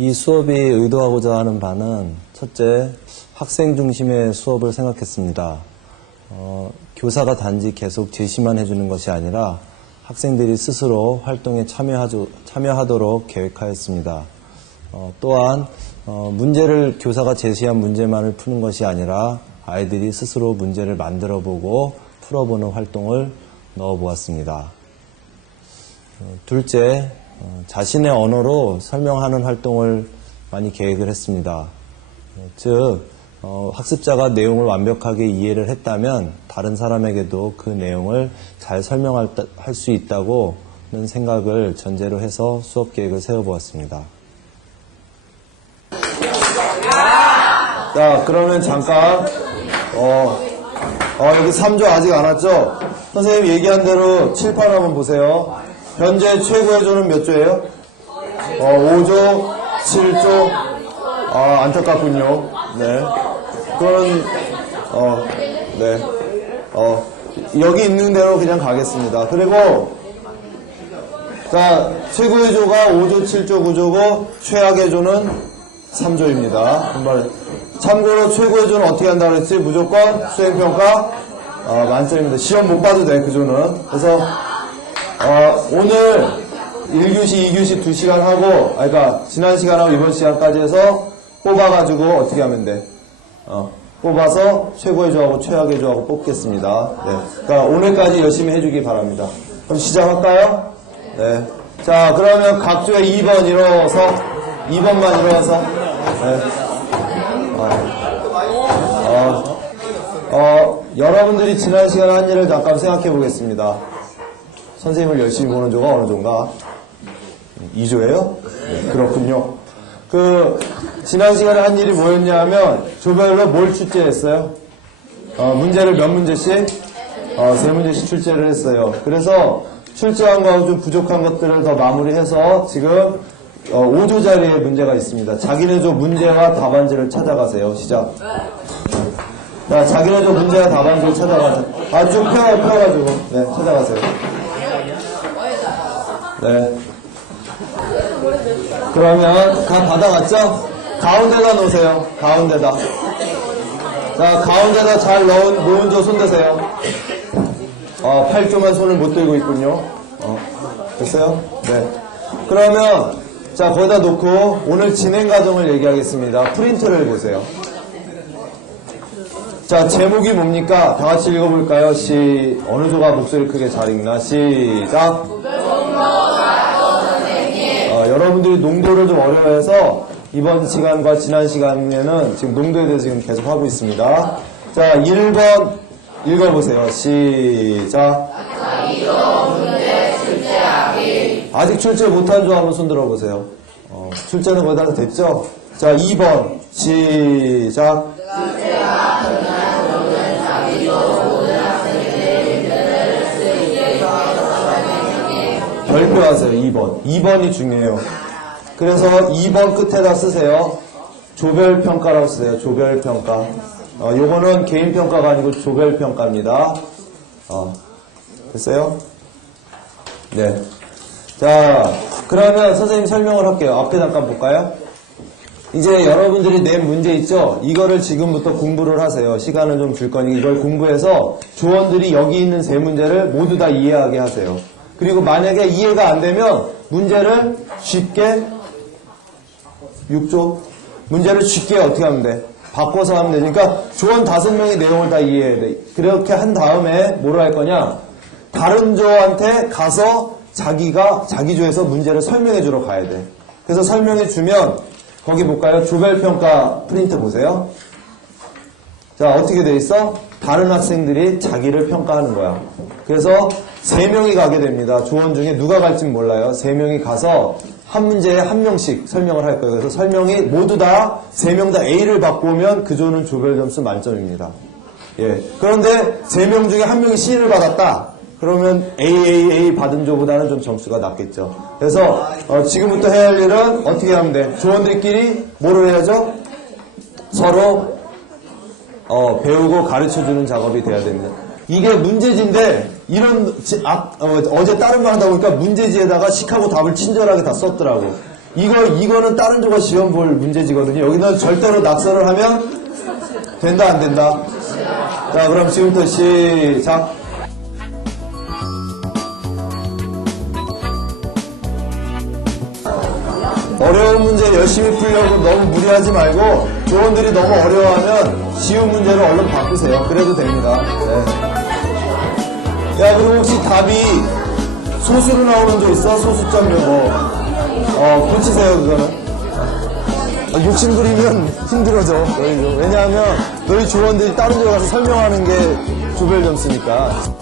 이 수업이 의도하고자 하는 바는 첫째, 학생 중심의 수업을 생각했습니다. 교사가 단지 계속 제시만 해주는 것이 아니라 학생들이 스스로 활동에 참여하도록 계획하였습니다. 또한 문제를 교사가 제시한 문제만을 푸는 것이 아니라 아이들이 스스로 문제를 만들어보고 풀어보는 활동을 넣어보았습니다. 둘째, 자신의 언어로 설명하는 활동을 많이 계획을 했습니다. 즉, 학습자가 내용을 완벽하게 이해를 했다면 다른 사람에게도 그 내용을 잘 설명할 수 있다고는 생각을 전제로 해서 수업 계획을 세워보았습니다. 자, 그러면 잠깐 여기 3조 아직 안 왔죠? 선생님 얘기한 대로 칠판 한번 보세요. 현재 최고의 조는 몇 조예요? 5조, 7조. 안타깝군요. 네. 그건 네. 여기 있는 대로 그냥 가겠습니다. 그리고 자, 최고의 조가 5조, 7조, 9조고 최악의 조는 3조입니다. 참고로 최고의 조는 어떻게 한다고 그랬지? 무조건 수행평가 만점입니다. 시험 못 봐도 돼, 그 조는. 그래서 오늘 1교시, 2교시 2시간 하고, 그러니까 지난 시간하고 이번 시간까지 해서 뽑아가지고 어떻게 하면 돼? 뽑아서 최고의 조하고 최악의 조하고 뽑겠습니다. 네. 그러니까 오늘까지 열심히 해주기 바랍니다. 그럼 시작할까요? 네. 자, 그러면 각 조에 2번 일어서, 2번만 일어서, 네. 여러분들이 지난 시간에 한 일을 잠깐 생각해 보겠습니다. 선생님을 열심히 보는 조가 어느 조인가? 2조예요? 네, 그렇군요. 지난 시간에 한 일이 뭐였냐 하면, 조별로 뭘 출제했어요? 문제를 몇 문제씩? 3문제씩 출제를 했어요. 그래서 출제한 거하고 좀 부족한 것들을 더 마무리해서 지금 5조짜리의 문제가 있습니다. 자기네 조 문제와 답안지를 찾아가세요. 시작. 자, 자기네 조 문제와 답안지를 찾아가세요. 좀 펴가지고. 네, 찾아가세요. 네. 그러면 다 받아갔죠? 가운데다 놓으세요. 가운데다. 자, 가운데다 잘 놓은 조 손 드세요. 8조만 손을 못 들고 있군요. 됐어요? 네. 그러면 자, 거기다 놓고 오늘 진행 과정을 얘기하겠습니다. 프린트를 보세요. 자, 제목이 뭡니까? 다 같이 읽어볼까요? 어느 조가 목소리 크게 잘 읽나? 시작. 여러분들이 농도를 좀 어려워해서 이번 시간과 지난 시간에는 지금 농도에 대해서 지금 계속 하고 있습니다. 자, 1번 읽어보세요. 시작. 아직 출제 못한 조 한번 손 들어보세요. 출제는 거의 다 됐죠? 자, 2번 시작. 별표하세요. 2번. 2번이 중요해요. 그래서 2번 끝에다 쓰세요. 조별평가라고 쓰세요. 조별평가. 요거는 개인평가가 아니고 조별평가입니다. 됐어요? 네. 자, 그러면 선생님 설명을 할게요. 앞에 잠깐 볼까요? 이제 여러분들이 낸 문제 있죠? 이거를 지금부터 공부를 하세요. 시간을 좀 줄 거니 이걸 공부해서 조원들이 여기 있는 세 문제를 모두 다 이해하게 하세요. 그리고 만약에 이해가 안 되면 문제를 쉽게 6조 문제를 쉽게 어떻게 하면 돼? 바꿔서 하면 되니까 조원 5명이 내용을 다 이해해야 돼. 그렇게 한 다음에 뭐로 할 거냐? 다른 조한테 가서 자기 조에서 문제를 설명해 주러 가야 돼. 그래서 설명해 주면 거기 볼까요? 조별평가 프린트 보세요. 자, 어떻게 돼 있어? 다른 학생들이 자기를 평가하는 거야. 그래서 3명이 가게 됩니다. 조원 중에 누가 갈진 몰라요. 3명이 가서 한 문제에 한 명씩 설명을 할 거예요. 그래서 설명이 모두 다 3명 다 A를 받고 오면 그 조는 조별 점수 만점입니다. 예. 그런데 3명 중에 한 명이 C를 받았다. 그러면 A 받은 조보다는 좀 점수가 낮겠죠. 그래서 지금부터 해야 할 일은 어떻게 하면 돼? 조원들끼리 뭐를 해야죠? 서로 배우고 가르쳐주는 작업이 돼야 됩니다. 이게 문제지인데 어제 다른 말 하다 보니까 문제지에다가 식하고 답을 친절하게 다 썼더라고. 이거는 다른 조가 시험 볼 문제지거든요. 여기는 절대로 낙서를 하면 된다, 안 된다? 자, 그럼 지금부터 시작. 어려운 문제 열심히 풀려고 너무 무리하지 말고 조원들이 너무 어려워하면 쉬운 문제로 얼른 바꾸세요. 그래도 됩니다. 네. 야, 그리고 혹시 답이 소수로 나오는 조 있어? 소수점 요거 고치세요. 그거는 욕심 부리면 힘들어져. 너희도. 왜냐하면 너희 조원들이 다른 데 가서 설명하는 게 조별 점수니까.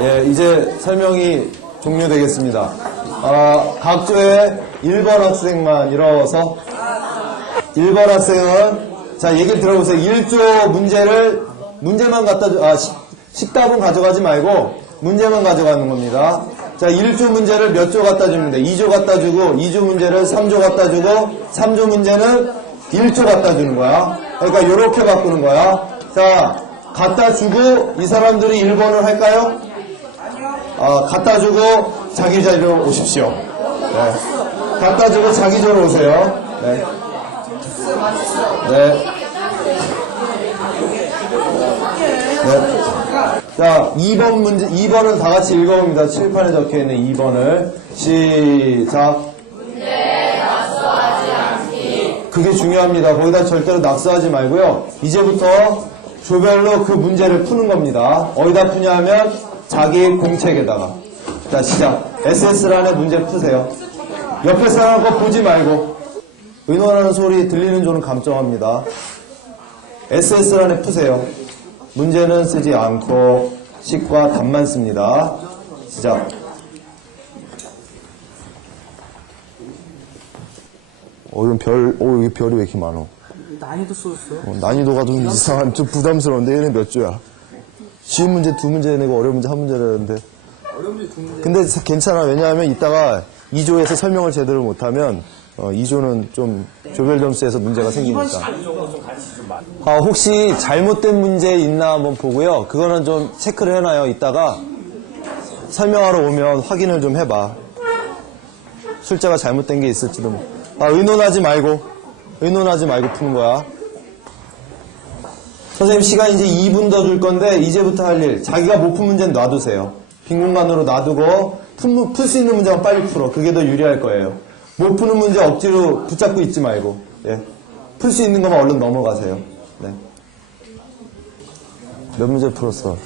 예, 이제 설명이 종료되겠습니다. 각 조의 1번 학생만 일어서 1번 학생은 자, 얘기를 들어보세요. 1조 문제만 갖다 식답은 가져가지 말고 문제만 가져가는 겁니다. 자, 1조 문제를 몇 조 갖다 주면 돼? 2조 갖다 주고 2조 문제를 3조 갖다 주고 3조 문제는 1조 갖다 주는 거야. 그러니까 이렇게 바꾸는 거야. 자, 갖다 주고 이 사람들이 1번을 할까요? 갖다 주고 자기 자리로 오십시오. 네. 갖다 주고 자기 자리로 오세요. 네. 네. 네. 자, 2번 문제, 2번은 다 같이 읽어봅니다. 칠판에 적혀 있는 2번을. 시작. 문제 낙서하지 않기. 그게 중요합니다. 거기다 절대로 낙서하지 말고요. 이제부터 조별로 그 문제를 푸는 겁니다. 어디다 푸냐 하면 자기 공책에다가. 자, 시작. SS란에 문제 푸세요. 옆에 사람 거 보지 말고. 의논하는 소리 들리는 조는 감점합니다. SS란에 푸세요. 문제는 쓰지 않고 식과 답만 씁니다. 시작. 이건 여기 별이 왜 이렇게 많어? 난이도 써줬어요? 난이도가 좀 이상한, 좀 부담스러운데, 얘는 몇 조야? 쉬운 문제 2문제 내고 어려운 문제 1문제 내는데. 어려운 문제 2문제. 근데 괜찮아. 왜냐하면 이따가 2조에서 설명을 제대로 못하면 2조는 좀 조별 점수에서 문제가 생기니까. 혹시 잘못된 문제 있나 한번 보고요. 그거는 좀 체크를 해놔요. 이따가 설명하러 오면 확인을 좀 해봐. 숫자가 잘못된 게 있을지도. 의논하지 말고 푸는 거야. 선생님 시간 이제 2분 더 줄 건데 이제부터 할 일. 자기가 못 푼 문제는 놔두세요. 빈 공간으로 놔두고 풀 수 있는 문제만 빨리 풀어. 그게 더 유리할 거예요. 못 푸는 문제 억지로 붙잡고 있지 말고. 예. 풀 수 있는 것만 얼른 넘어가세요. 네. 몇 문제 풀었어?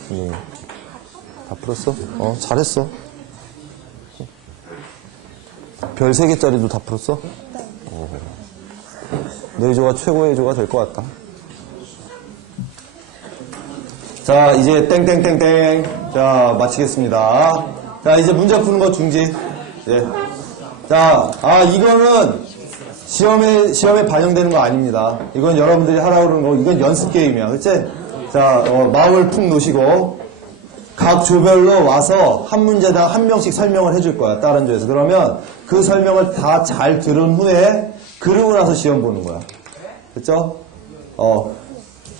다 풀었어? 잘했어. 별 3개짜리도 다 풀었어? 너희 조가 최고의 조가 될 것 같다. 자, 이제 땡땡땡땡. 자, 마치겠습니다. 자, 이제 문제 푸는 거 중지. 예. 자, 이거는 시험에 반영되는 거 아닙니다. 이건 여러분들이 하라고 그러는 거, 이건 연습 게임이야. 그치? 자, 마음을 푹 놓으시고, 각 조별로 와서 한 문제당 한 명씩 설명을 해줄 거야. 다른 조에서. 그러면 그 설명을 다 잘 들은 후에, 그러고 나서 시험 보는 거야. 그쵸?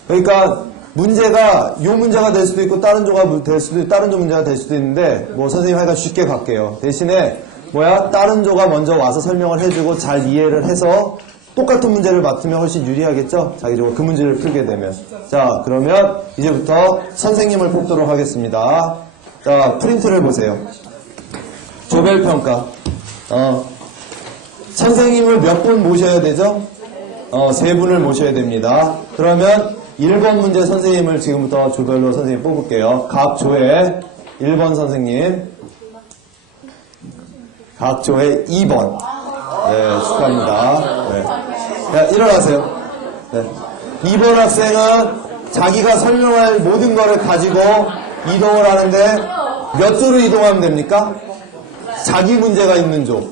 그러니까, 문제가 요 문제가 될 수도 있고 다른 조가 될 수도 있고 다른 조 문제가 될 수도 있는데 선생님 하여간 쉽게 갈게요. 대신에 다른 조가 먼저 와서 설명을 해주고 잘 이해를 해서 똑같은 문제를 맡으면 훨씬 유리하겠죠? 자기 조가 그 문제를 풀게 되면. 자, 그러면 이제부터 선생님을 뽑도록 하겠습니다. 자, 프린트를 보세요. 조별평가. 선생님을 몇 분 모셔야 되죠? 3분을 모셔야 됩니다. 그러면 1번 문제 선생님을 지금부터 조별로 선생님 뽑을게요. 각 조에 1번 선생님, 각 조에 2번. 네, 축하합니다. 네. 자, 일어나세요. 네. 2번 학생은 자기가 설명할 모든 거를 가지고 이동을 하는데 몇 조로 이동하면 됩니까? 자기 문제가 있는 조.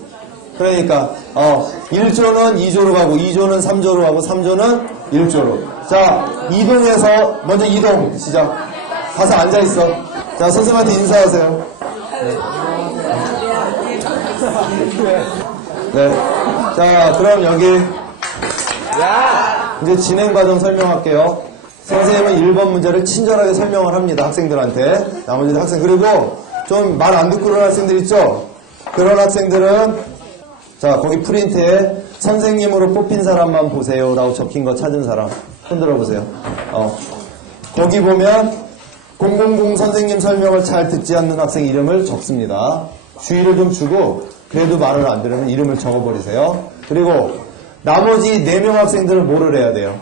그러니까 1조는 2조로 가고 2조는 3조로 가고 3조는 1조로. 자, 이동해서 먼저 이동 시작. 가서 앉아있어. 자, 선생님한테 인사하세요. 네. 네. 자, 그럼 여기 이제 진행 과정 설명할게요. 선생님은 1번 문제를 친절하게 설명을 합니다. 학생들한테. 나머지 학생. 그리고 좀 말 안 듣고 그런 학생들 있죠? 그런 학생들은 자, 거기 프린트에 선생님으로 뽑힌 사람만 보세요 라고 적힌 거 찾은 사람 손 들어보세요. 거기 보면 000 선생님 설명을 잘 듣지 않는 학생 이름을 적습니다. 주의를 좀 주고 그래도 말을 안 들으면 이름을 적어버리세요. 그리고 나머지 4명 학생들은 뭐를 해야 돼요?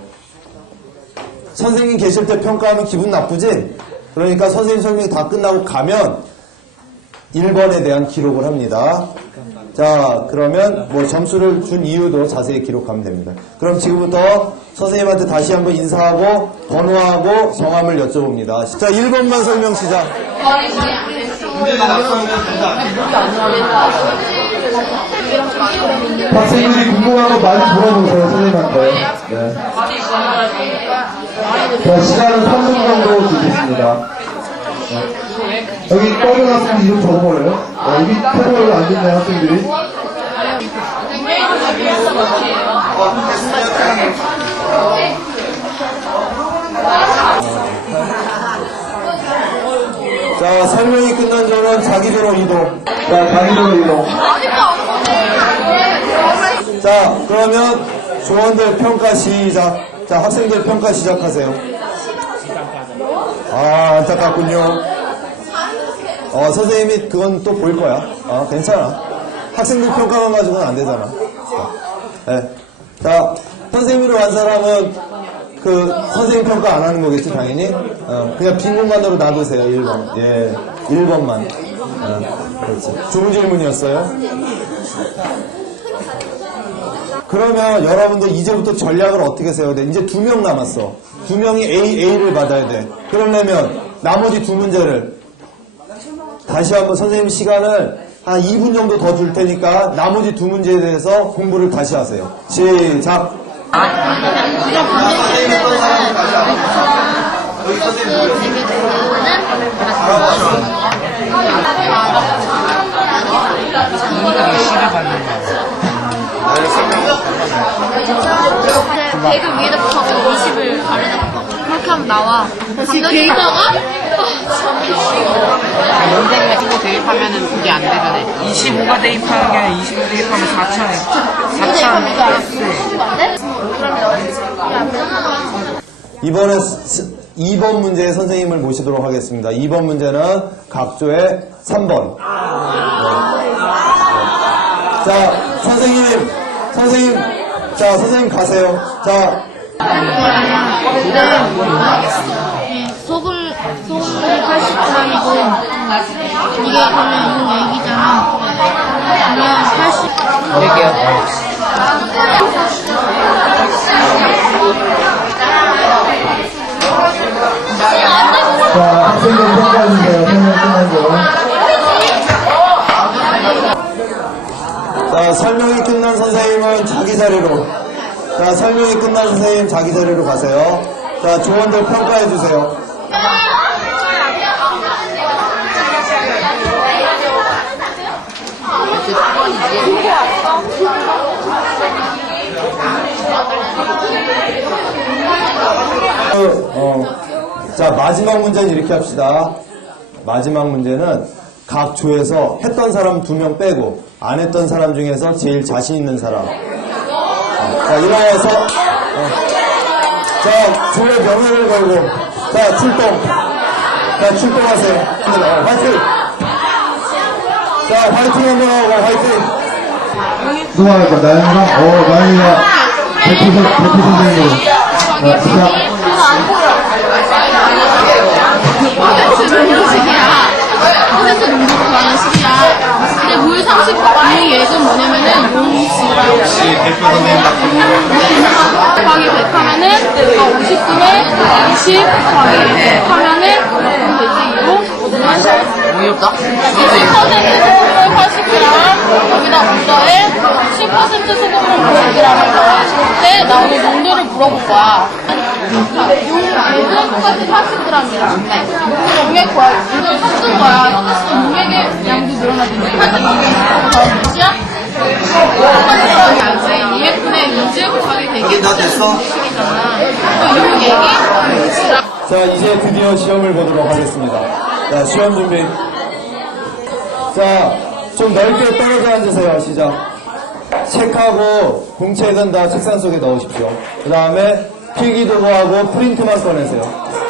선생님 계실 때 평가하면 기분 나쁘지? 그러니까 선생님 설명이 다 끝나고 가면 1번에 대한 기록을 합니다. 자, 그러면 뭐 점수를 준 이유도 자세히 기록하면 됩니다. 그럼 지금부터 선생님한테 다시 한번 인사하고 번호하고 성함을 여쭤봅니다. 자, 1번만 설명 시작. 학생들이 궁금한 거 많이 물어보세요, 선생님한테. 네. 자, 시간은 3분 정도 드리겠습니다. 여기 떠든 학생들 이름 적어버려요. 여기 태도를 안 듣는 학생들이. 자, 설명이 끝난 저는 자기대로 이동. 자, 자기대로 이동. 자, 그러면 조원들 평가 시작. 자, 학생들 평가 시작하세요. 아, 안타깝군요. 선생님이 그건 또 볼 거야. 괜찮아. 학생들 평가만 가지고는 안 되잖아. 네. 자, 선생님으로 간 사람은 선생님 평가 안 하는 거겠지, 당연히. 그냥 빈 공간으로 놔두세요, 1번. 예, 1번만. 그렇지. 좋은 질문이었어요. 그러면 여러분도 이제부터 전략을 어떻게 세워야 돼? 이제 2명 남았어. 2명이 A를 받아야 돼. 그러려면 나머지 2문제를 다시 한번 선생님 시간을 한 2분 정도 더 줄 테니까 나머지 2문제에 대해서 공부를 다시 하세요. 시작! 배그 위에다 붙여서 20을 아래다 붙여. 그렇게 하면 나와. 감독이 나와? 문제가 25 대입하면은 그게 안 되잖아요. 25가 대입하는 게 아니라 25 대입하면 4,000. 이번에 2번 문제의 선생님을 모시도록 하겠습니다. 2번 문제는 각조의 3번. 자, 선생님 가세요. 자. 속을 80g이고, 이게 그러면 이건 얘기잖아. 그러면 80. 얘기요. 자, 학생들 평가해주세요. 설명 끝난 거. 자, 설명이 끝난 선생님은 자기 자리로. 자, 설명이 끝난 선생님 자기 자리로 가세요. 자, 조원들 평가해주세요. 자, 마지막 문제는 이렇게 합시다. 마지막 문제는 각 조에서 했던 사람 2명 빼고 안 했던 사람 중에서 제일 자신 있는 사람. 자, 일어나서 자, 조의 명예를 걸고 자, 출동. 자, 출동하세요. 화이팅! 자, 화이팅 한번 하고 화이팅! 누가 할까? 나연이가? 나연이가 대표 선생님으로. 자, 시작. 그래서 농구를 좋아하는 시기야. 근데 물 30, 이 얘는 뭐냐면은 용시 대표 선생님 곱하기 100 하면은 50분에 20 곱하기 100 하면은 어이없다. 10% 소금을 80g 여기다 온도에 10% 소금을 50g을 넣었을 때 나오는 농도를 물어볼 거야. 용액은 똑같이 40g이라. 용액 구할 이걸 섞은 거야. 섞었으면 용액의 양도 늘어나지. 80g. 몇이야? 이해분의 문제 곱하기 100이 다 됐어? 이런 얘기? 자, 이제 드디어 시험을 보도록 하겠습니다. 자, 시험 준비. 자, 좀 넓게 떨어져 앉으세요. 시작. 책하고 공책은 다 책상 속에 넣으십시오. 그 다음에 필기도구하고 프린트만 꺼내세요.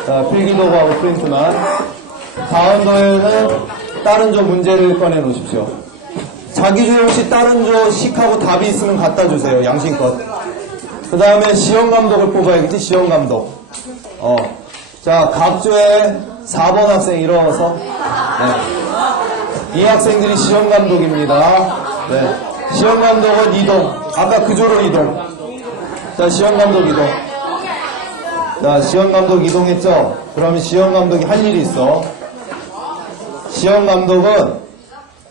자, 필기도구하고 프린트만. 다음 도에는 다른 조 문제를 꺼내 놓으십시오. 자기주용시 다른 조 식하고 답이 있으면 갖다 주세요. 양심껏. 그 다음에 시험감독을 뽑아야겠지. 시험감독. 자, 각 조에 4번 학생 일어나서. 네. 이 학생들이 시험감독입니다. 네. 시험감독은 이동. 아까 그 조로 이동. 자, 시험감독 이동. 자, 시험감독 이동했죠? 그러면 시험감독이 할 일이 있어. 시험감독은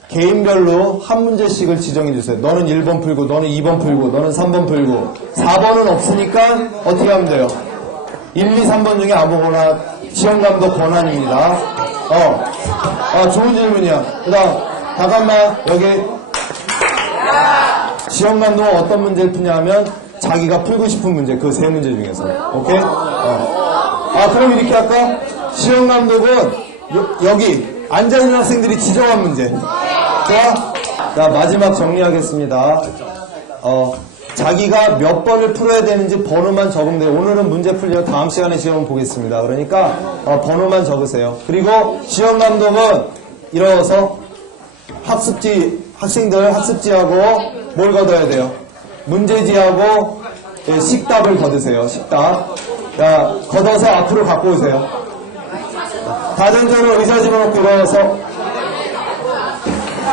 개인별로 한 문제씩을 지정해 주세요. 너는 1번 풀고, 너는 2번 풀고, 너는 3번 풀고. 4번은 없으니까 어떻게 하면 돼요? 1, 2, 3번 중에 아무거나 시험감독 권한입니다. 좋은 질문이야. 그 다음, 잠깐만, 여기. 시험감독은 어떤 문제를 푸냐면, 자기가 풀고 싶은 문제, 그 세 문제 중에서. 오케이? 그럼 이렇게 할까? 시험감독은 여기 앉아있는 학생들이 지정한 문제. 좋아? 자, 마지막 정리하겠습니다. 자기가 몇 번을 풀어야 되는지 번호만 적으면 돼요. 오늘은 문제 풀려 다음 시간에 시험을 보겠습니다. 그러니까 번호만 적으세요. 그리고 시험감독은 일어서 학생들 학습지하고 뭘 걷어야 돼요? 문제지하고 식답을 걷으세요. 식답. 자, 걷어서 앞으로 갖고 오세요. 다전전을 의자 집어넣고 일어나서.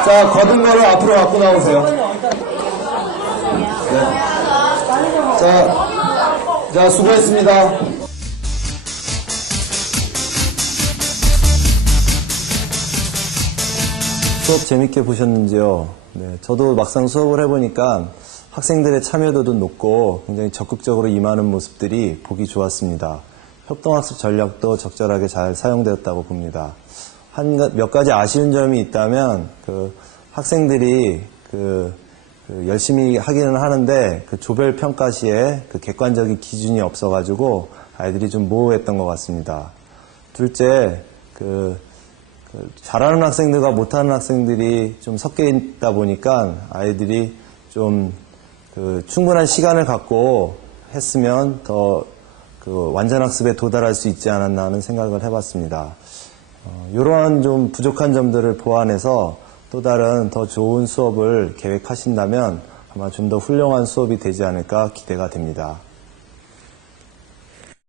자, 걷은 거를 앞으로 갖고 나오세요. 네. 자, 수고했습니다. 수업 재밌게 보셨는지요? 네, 저도 막상 수업을 해보니까 학생들의 참여도도 높고 굉장히 적극적으로 임하는 모습들이 보기 좋았습니다. 협동학습 전략도 적절하게 잘 사용되었다고 봅니다. 몇 가지 아쉬운 점이 있다면 학생들이 열심히 하기는 하는데 조별 평가 시에 객관적인 기준이 없어가지고 아이들이 좀 모호했던 것 같습니다. 둘째, 잘하는 학생들과 못하는 학생들이 좀 섞여 있다 보니까 아이들이 좀 충분한 시간을 갖고 했으면 더 완전 학습에 도달할 수 있지 않았나 하는 생각을 해봤습니다. 이러한 좀 부족한 점들을 보완해서 또 다른 더 좋은 수업을 계획하신다면 아마 좀 더 훌륭한 수업이 되지 않을까 기대가 됩니다.